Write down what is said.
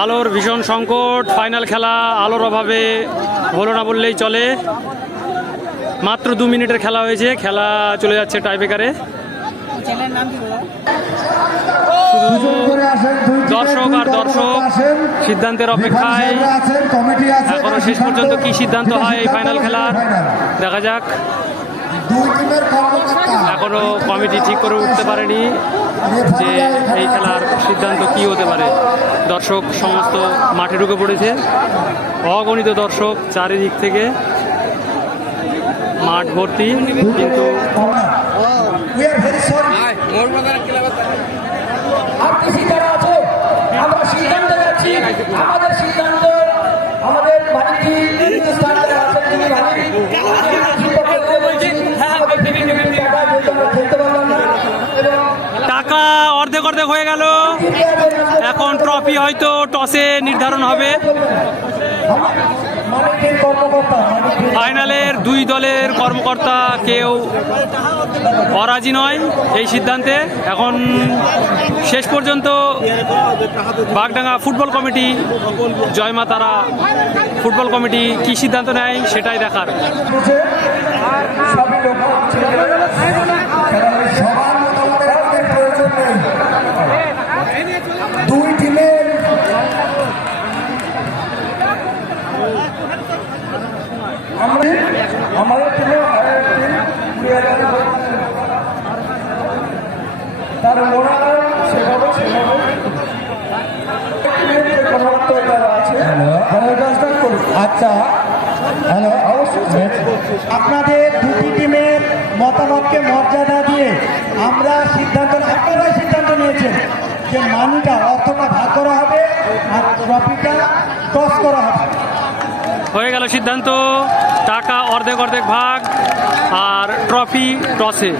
আলোর ভীষণ সংকট ফাইনাল খেলা আলোর অভাবে হলো না বললেই চলে। মাত্র দু মিনিটের খেলা হয়েছে, খেলা চলে যাচ্ছে টাইব্রেকারে দর্শক আর দর্শক, সিদ্ধান্তের অপেক্ষায়। শেষ পর্যন্ত কি সিদ্ধান্ত হয় এই ফাইনাল খেলার? দেখা যাক। এখনও কমিটি ঠিক করে উঠতে পারেনি। যে এই খেলার সিদ্ধান্ত কি হতে পারে? দর্শক সমস্ত মাঠে ঢুকে পড়েছে। অগণিত দর্শক চারিদিক থেকে মাঠ ভর্তি কিন্তু আমাদের সিদ্ধান্ত আমাদের টাকা অর্ধেক অর্ধেক হয়ে গেল। এখন ট্রফি হয়তো টসে নির্ধারণ হবে। ফাইনালের দুই দলের কর্মকর্তা কেউ অরাজি নয় এই সিদ্ধান্তে। এখন শেষ পর্যন্ত বাগডাঙ্গা ফুটবল কমিটি জয়মা তারা ফুটবল কমিটি কি সিদ্ধান্ত নেয় সেটাই দেখার সবই লোক সবার মতামতের আমাদের প্রয়োজন নেই দুই টিমের আমরা আমাদের টিমে তার ওনারা সেভাবে সেভাবে আছে আচ্ছা হ্যালো অবশ্যই আপনাদের দুটি টিমের মতামতকে মর্যাদা দিয়ে আমরা সিদ্ধান্ত আপনারাই সিদ্ধান্ত নিয়েছেন যে মানিটা অর্থটা ভাগ করা হবে আর ট্রফিটা টস করা হবে। হয়ে গেল সিদ্ধান্ত। টাকা অর্ধেক অর্ধেক ভাগ আর ট্রফি টসে।